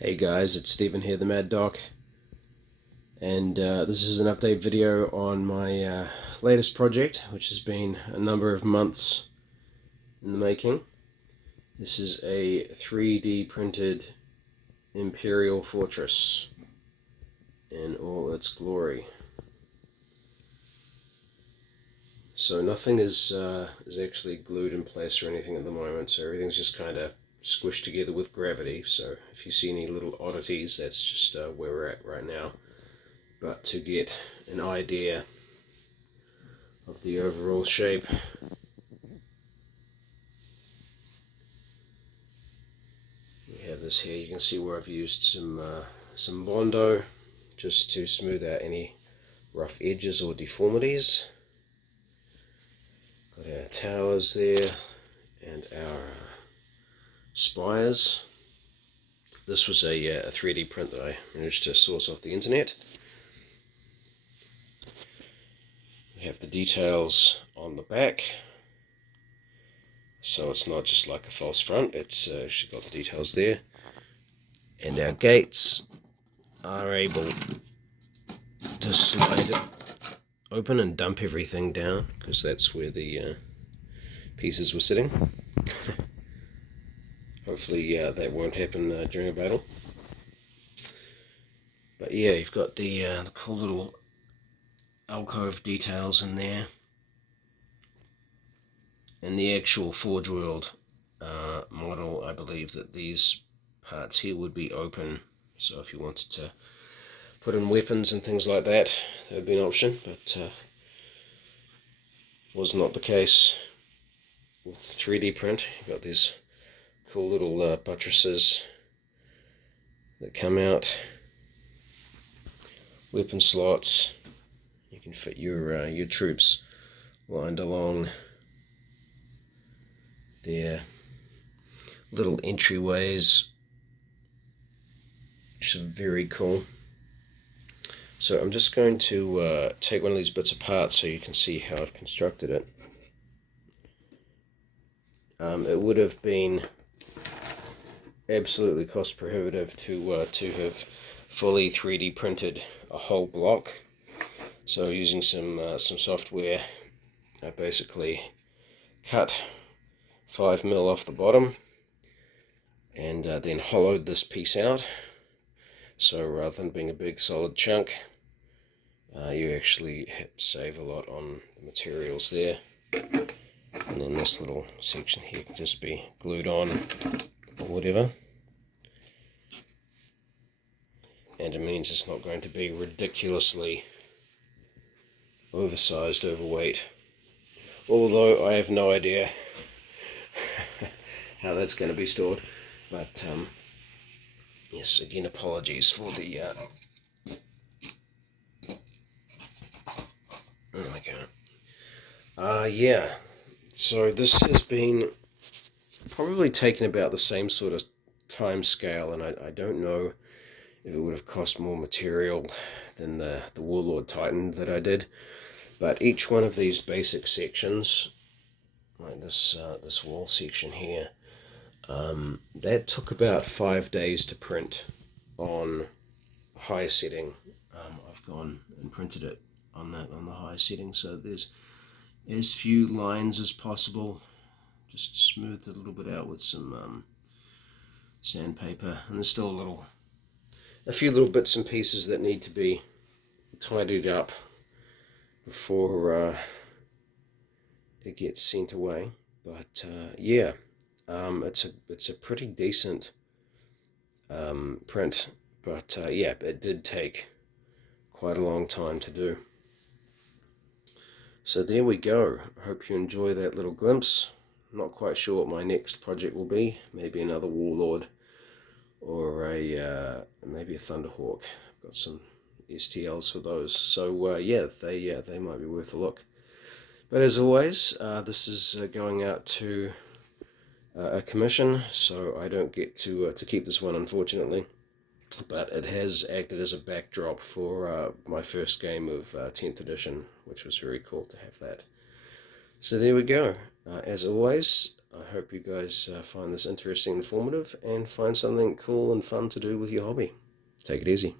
Hey guys, it's Stephen here, the Mad-Dok, and this is an update video on my latest project, which has been a number of months in the making. This is a 3D printed Imperial fortress in all its glory. So nothing is actually glued in place or anything at the moment, so everything's just kind of squished together with gravity. So if you see any little oddities, that's just where we're at right now. But to get an idea of the overall shape, we have this here. You can see where I've used some Bondo just to smooth out any rough edges or deformities. Got our towers there and our spires. This was a 3D print that I managed to source off the internet. We have the details on the back, so it's not just like a false front, it's actually got the details there. And our gates are able to slide it open and dump everything down, because that's where the pieces were sitting. Hopefully that won't happen during a battle. But yeah, you've got the cool little alcove details in there. And the actual Forge World model, I believe that these parts here would be open, so if you wanted to put in weapons and things like that, that would be an option, but was not the case with the 3D print. You've got these cool little buttresses that come out, weapon slots. You can fit your troops lined along their little entryways, which is very cool. So I'm just going to take one of these bits apart so you can see how I've constructed it. It would have been absolutely cost prohibitive to have fully 3D printed a whole block. So using some software, I basically cut 5mm off the bottom and then hollowed this piece out. So rather than being a big solid chunk, you actually save a lot on the materials there. And then this little section here can just be glued on or whatever. And it means it's not going to be ridiculously oversized, overweight. Although I have no idea how that's going to be stored. But yes, again, apologies for the oh my god. Yeah, so this has been probably taken about the same sort of time scale, and I don't know if it would have cost more material than the Warlord Titan that I did. But each one of these basic sections, like this wall section here, that took about 5 days to print on high setting. I've gone and printed it on the high setting, so there's as few lines as possible. Just smoothed it a little bit out with some sandpaper, and there's still a few little bits and pieces that need to be tidied up before it gets sent away. But yeah, it's a pretty decent print, but yeah, it did take quite a long time to do. So there we go. I hope you enjoy that little glimpse. I'm not quite sure what my next project will be. Maybe another Warlord, or maybe a Thunderhawk. I've got some STLs for those. So yeah, they might be worth a look. But as always, this is going out to a commission, so I don't get to keep this one, unfortunately. But it has acted as a backdrop for my first game of 10th edition, which was very cool to have that. So there we go. As always, I hope you guys find this interesting and informative and find something cool and fun to do with your hobby. Take it easy.